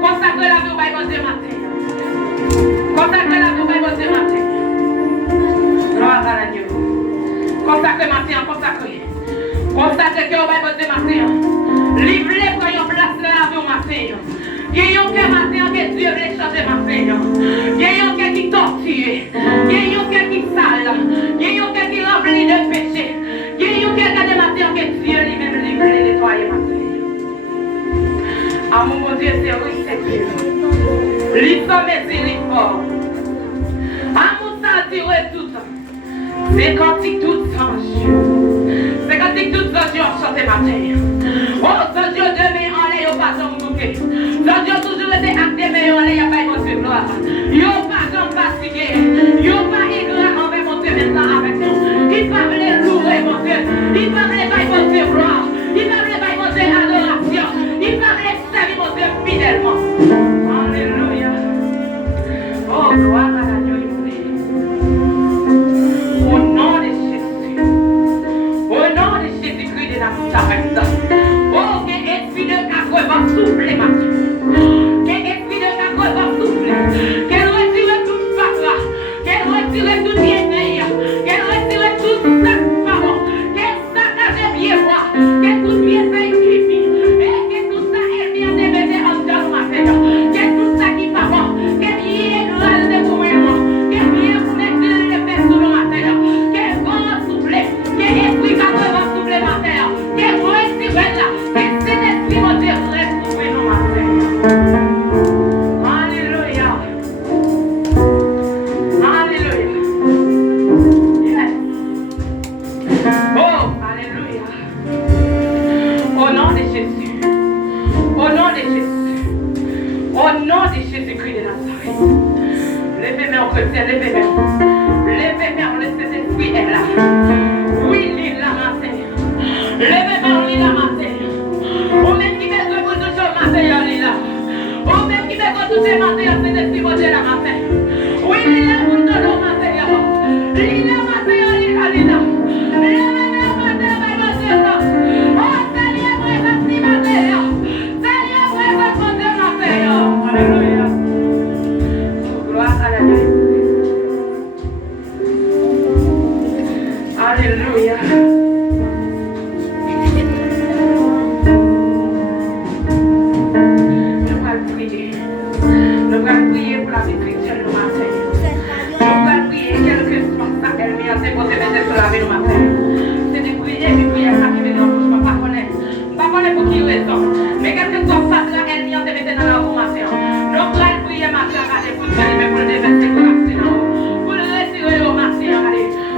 Consacrer la vie au bail de matin. matin consacré. Consacré que vous avez besoin matin. Livrez pour une place là avec matin. Il y a un cœur matin que Dieu veut changer matin. Il y a un cœur qui torture. Il y a un cœur qui sale. Il y a un cœur qui remplit de péché. Il y a un cœur de matin que Dieu lui-même veut nettoyer matin. Ah mon Dieu, c'est oui, c'est Dieu. L'histoire miséricorde. Ah mon ça dire tout. C'est quand il tout change. C'est quand il tout change, on chante matin. Oh, ça Dieu demain en l'air, au pas jamais goûté. Ça Dieu toujours été acté, mais en l'air, il n'y a pas de Dieu gloire. Il n'y a pas jamais fatigué. Il n'y a pas ignorant envers mon Dieu maintenant avec nous. Il parle les louer mon Dieu. Il parle les bails mon Dieu gloire. Il parle les bails mon Dieu adoration. Il parle les servir mon Dieu fidèlement. Alléluia. Oh, gloire à la Dieu. Au nom de Jésus. Au nom de Jésus-Christ de Nazareth. Oh, que l'esprit de Cacoué va souffler maintenant. Que l'esprit de Cacoué va souffler. Qu'elle retire toute papa. Qu'elle retire toute énergie. Qu'elle retire toute sa parole. Qu'elle saccage bien moi. Que tout bien ça écrit. Et que tout ça est bien déveillé en dedans ma tête. Que tout ça qui va bon. Que bien grâce de vous et moi. Que bien vous mettez les fesses sur ma tête. Que vent souffler. Que l'esprit Cacoué va souffler ma terre. Que vous retirez là. Que cet esprit mon Dieu reste souffler dans ma terre. Alléluia. Alléluia. Yes. Oh, alléluia. Au nom de Jésus. Au nom de Jésus. Au nom de Jésus-Christ de Nazareth. Levez-moi au chrétien, levez-moi. Levez-moi, le Saint-Esprit est là. Oui, il est là, matin. Levez-moi, il est là, matin. Au même qui met pour tout le matin, il est là. Au même qui met pour tout le matin, le Saint-Esprit va dire là, matin. Oui, il est là pour tout le matin, il est là, matin, il est là. Levez-moi, matin, il va là. Oh, Seigneur, moi, je suis matin. Seigneur, moi, je suis matin. Alléluia. Gloire à la Dieu. Alléluia. Nous allons prier. Nous allons prier pour la vie chrétienne le matin. Nous allons prier quelque chose ça elle vient se poser sur la vie le matin. C'est de prier et prier ça qui vient dans le bouche. Pas connaître pour qui raison. Mais quelque chose ça là elle vient se mettre dans la vie matin. Nous allons prier matin pour le pour le déverser pour l'accident. Pour le retirer au matin.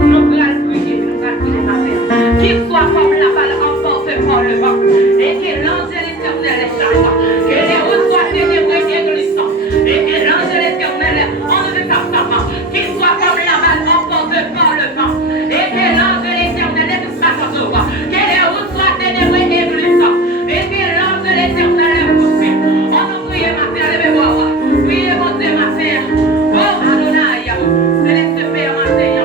Nous allons prier matin. Qu'il soit comme la balle emportée par le vent. Et que l'ange éternel est chargé. Que les routes soient ténébreuses et glissantes. Et que l'ange éternel en de sa femme. Qu'il soit comme la balle emportée par le vent. Et que l'ange éternel est de sa femme. Que les routes soient ténébreuses et glissantes. Et que l'ange éternel est poussé. On nous prie matin, levez-vous. Priez mon Dieu matin. Oh Adonai. Céleste Père matin.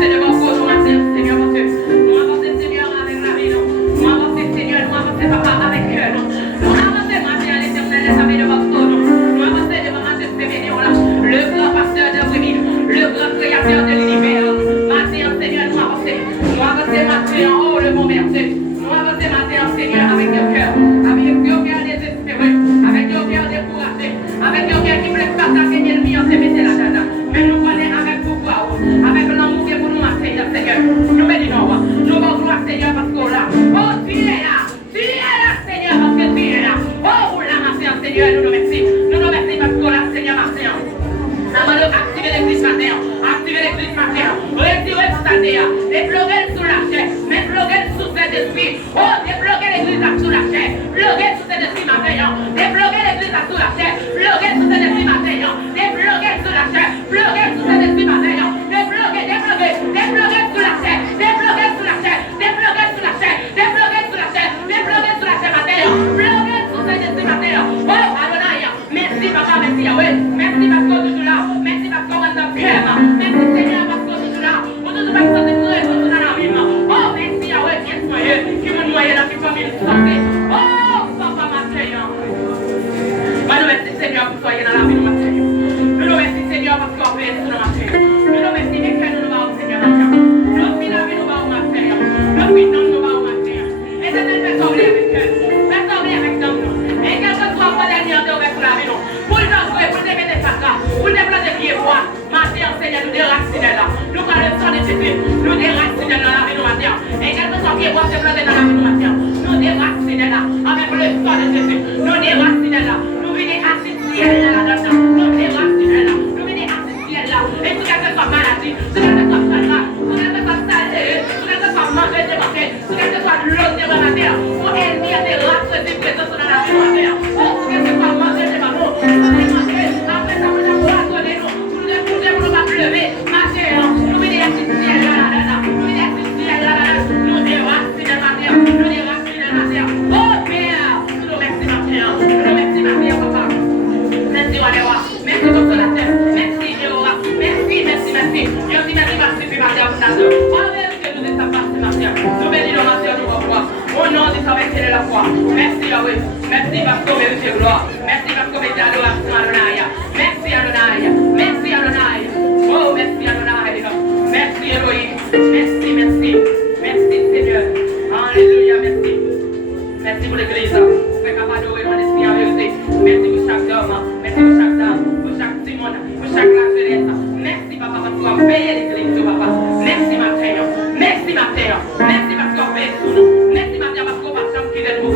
C'est devant vous, nous avancer, Seigneur, mon Dieu. Nous avancer, Seigneur, avec la vie. Nous avancer, Seigneur, nous avancer, Papa, avec cœur. Nous avancer, matin, à l'éternel, les amis devant vous. Nous avancer devant Majesté béni, le grand pasteur de Bréville, le grand créateur de l'univers. Matin, Seigneur, nous avancer. Nous avancer, matin, oh, le bon berger. Nous avancer, matin, Seigneur, avec nos cœurs. Avec nos cœurs désespérés. Avec nos cœurs découragés. Avec nos cœurs qui ne veulent pas s'enseigner le mien, c'est mettre la dada. Mais nous connaissons avec pouvoir, avec l'amour que vous nous Seigneur, Seigneur, nous bénissons, nous vous gloire, Seigneur, parce que là, oh, tu es là, Seigneur, parce que tu es là, oh, là, matin, Seigneur, nous nous remercions parce que là, Seigneur, matin, nous allons activer l'église matin, retirer tout ça, déplorer sous la chair, mais plonger sous cet esprit, oh, déplorer l'église sous la chair, plonger sous cet esprit matin, déplorer l'église sous la chair, plonger sous cet esprit matin, déplorer sous la chair, plonger sous cet esprit matin, déplorer sous la chair, déplorer sous la chair, déplorer sous la chair, déplorer sous la chair, déplorer sous la chair matin, plonger sous cet esprit matin, oh, Adonai, merci papa, merci Yahweh, merci parce qu'on est toujours là, merci parce qu'on est dans le cœur, merci Seigneur parce qu'on est toujours là, on nous va se détruire, on nous dans la vie, oh, merci Yahweh, qui est noyé, qui me noyé dans les familles santé, oh, papa, ma Seigneur, merci Seigneur pour soyez dans la vie de ma Seigneur, nous remercions Seigneur parce qu'on fait sur la matin, nous remercions les cœurs de nous, Seigneur, sur la vie, pour le danser, pour le mettre ça là, pour le planter pied bois. Matin, Seigneur, nous déracinons là. Nous parlons de sang de Jésus. Nous déracinons dans la vie, nous matin. Et quel que soit pied bois, c'est planté dans la vie, nous matin. Nous déracinons là. Avec le sang de Jésus. Nous déracinons là. Nous venons assister là là-dedans. Nous déracinons là. Nous venons assister là. Et tout ce que soit maladie, tout ce que soit salade, tout ce que soit salé, tout ce que soit manger de matin, tout ce que soit l'eau de matin. Pour ennemi à des races de présence dans la vie, nous matin. Tout ce que soit manger de matin. Après ça, nous avons raconté nous. Nous va lever, matin, nous venons assister là. Nous venons assister là. Nous déracinons matin. Nous déracinons matin. Oh Père, nous nous remercions matin. Nous nous remercions matin, papa. Merci, Wadewa. Merci, consolateur. Merci, Jéhovah. Merci. Je dis merci, puis matin, pour ta soeur. Avec que nous sommes partis matin. Nous bénissons matin, nous revois. Au nom de sa vérité de la foi. Merci, Yahweh. Merci, parce qu'on mérite gloire. Merci, parce qu'on mérite adoration, Adonai. Merci, Adonai. Merci, Adonai. Oh, merci, Adonai. Merci, Elohim. Merci, Seigneur. Alléluia, merci. Merci pour l'église. C'est capable d'adorer mon esprit en vérité. Merci pour chaque homme. Merci pour chaque dame. Pour chaque Simone. Pour chaque Lazarette. Merci, papa, parce qu'on paye l'église, papa. Merci, ma terre. Merci, ma terre. Merci, parce qu'on paye tout nous. Merci, ma terre, parce qu'on va s'enfuir de nous.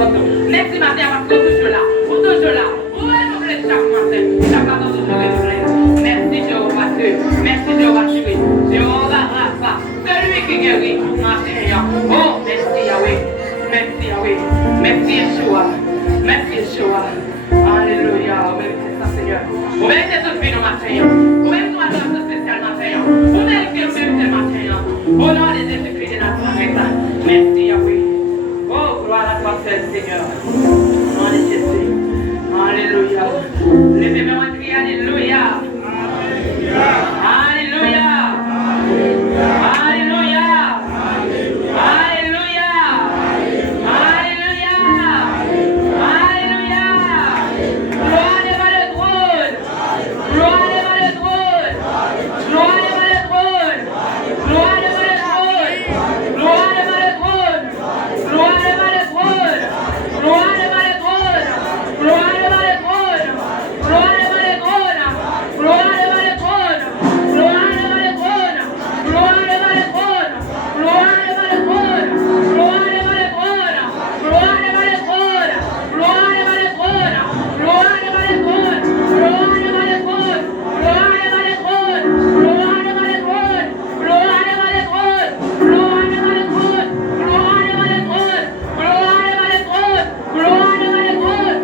Merci, ma terre, parce qu'on est toujours là. Pour toujours là. Où est nous plaît chaque matin? Chaque matin, nous nous plaît. Merci, Jéhovah Dieu. Merci, Jéhovah Dieu. Jéhovah Rapha. Celui qui guérit. Oh, merci, Yahweh. Merci, Yahweh. Merci, Yeshua. Merci, Yeshua. Alléluia. Merci, Seigneur. Vous mettez toute vie dans ma terre.